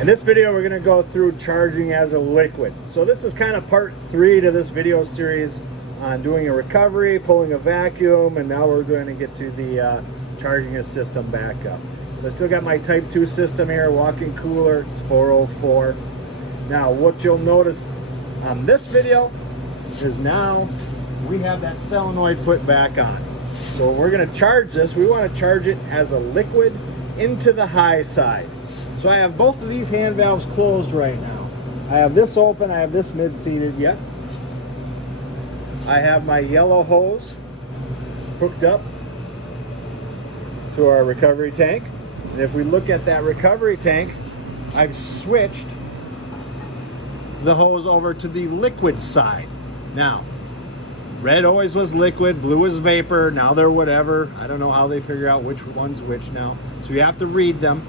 In this video, we're going to go through charging as a liquid. So this is kind of part 3 to this video series on doing a recovery, pulling a vacuum, and now we're going to get to the charging a system backup. So I still got my Type 2 system here, walk-in cooler, it's 404. Now what you'll notice on this video is now we have that solenoid put back on. So we're going to charge this. We want to charge it as a liquid into the high side. So I have both of these hand valves closed right now. I have this open, I have this mid-seated yet. I have my yellow hose hooked up to our recovery tank. And if we look at that recovery tank, I've switched the hose over to the liquid side. Now, red always was liquid, blue was vapor, now they're whatever. I don't know how they figure out which one's which now. So you have to read them.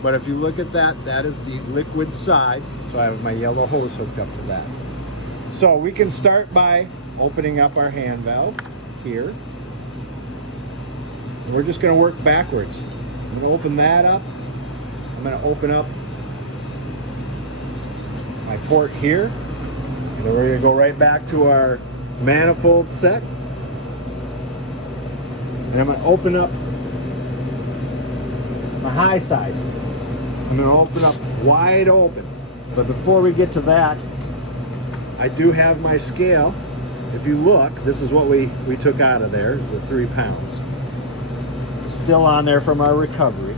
But if you look at that, that is the liquid side. So I have my yellow hose hooked up to that. So we can start by opening up our hand valve here. And we're just going to work backwards. I'm going to open that up. I'm going to open up my port here. And then we're going to go right back to our manifold set. And I'm going to open up the high side. I'm going to open up wide open. But before we get to that, I do have my scale. If you look, this is what we took out of there, the 3 pounds. Still on there from our recovery.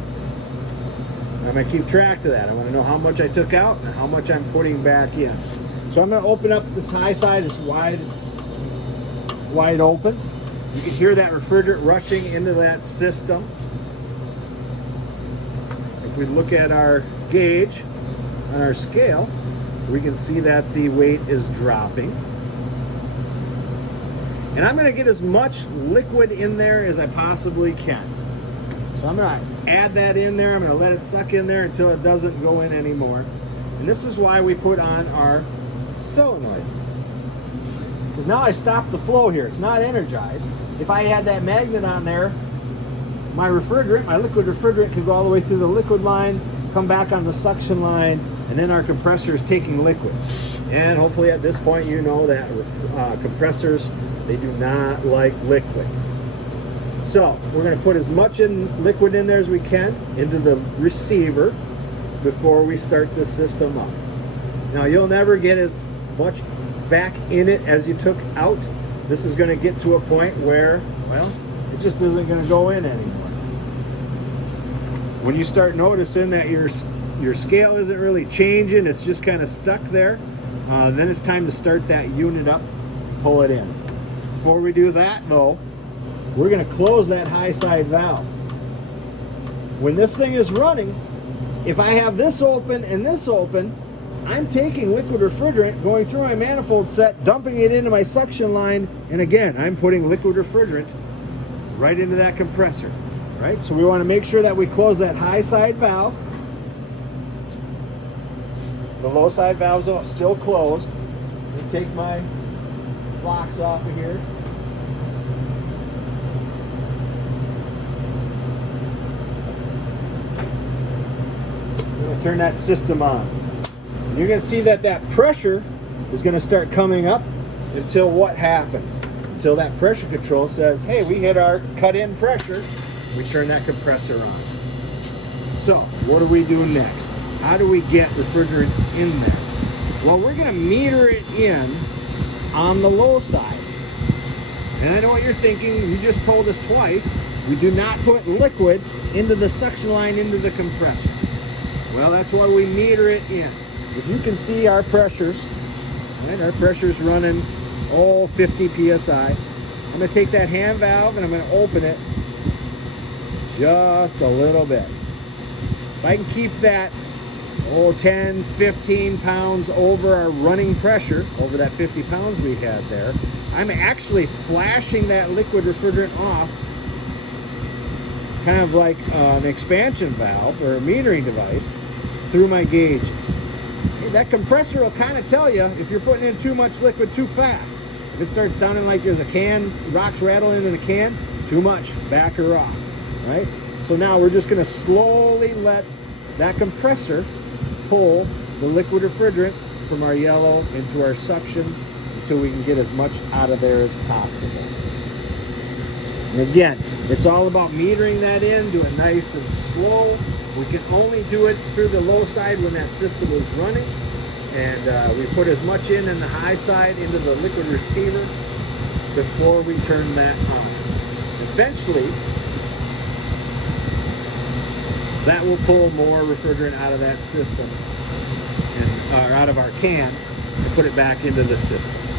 I'm going to keep track of that. I want to know how much I took out and how much I'm putting back in. So I'm going to open up this high side. It's wide open. You can hear that refrigerant rushing into that system. If we look at our gauge on our scale, we can see that the weight is dropping. And I'm going to get as much liquid in there as I possibly can. So I'm going to add that in there. I'm going to let it suck in there until it doesn't go in anymore. And this is why we put on our solenoid. Because now I stop the flow here. It's not energized. If I had that magnet on there, my refrigerant, my liquid refrigerant could go all the way through the liquid line, come back on the suction line, and then our compressor is taking liquid. And hopefully at this point you know that compressors, they do not like liquid. So we're going to put as much liquid in there as we can into the receiver before we start this system up. Now you'll never get as much back in it as you took out. This is going to get to a point where, well, it just isn't going to go in anymore. When you start noticing that your scale isn't really changing, it's just kind of stuck there, then it's time to start that unit up, pull it in. Before we do that though, we're going to close that high side valve. When this thing is running, if I have this open and this open, I'm taking liquid refrigerant, going through my manifold set, dumping it into my suction line, and again, I'm putting liquid refrigerant right into that compressor, right? So we want to make sure that we close that high side valve. The low side valve's still closed. Let me take my locks off of here. I'm going to turn that system on. And you're going to see that that pressure is going to start coming up until what happens? Until that pressure control says, hey, we hit our cut-in pressure. We turn that compressor on. So what do we do next? How do we get refrigerant in there? Well, we're going to meter it in on the low side. And I know what you're thinking. You just told us twice. We do not put liquid into the suction line into the compressor. Well, that's why we meter it in. If you can see our pressures, right? Our pressure's running 50 psi. I'm going to take that hand valve and I'm going to open it just a little bit. If I can keep that 10, 15 pounds over our running pressure, over that 50 pounds we had there, I'm actually flashing that liquid refrigerant off, kind of like an expansion valve or a metering device, through my gauges. That compressor will kind of tell you if you're putting in too much liquid too fast. If it starts sounding like there's a can, rocks rattling in a can, too much, back her off, right? So now we're just going to slowly let that compressor pull the liquid refrigerant from our yellow into our suction until we can get as much out of there as possible. And again, it's all about metering that in, doing nice and slow. We can only do it through the low side when that system is running. And we put as much in the high side into the liquid receiver before we turn that on. Eventually, that will pull more refrigerant out of that system, and or out of our can, and put it back into the system.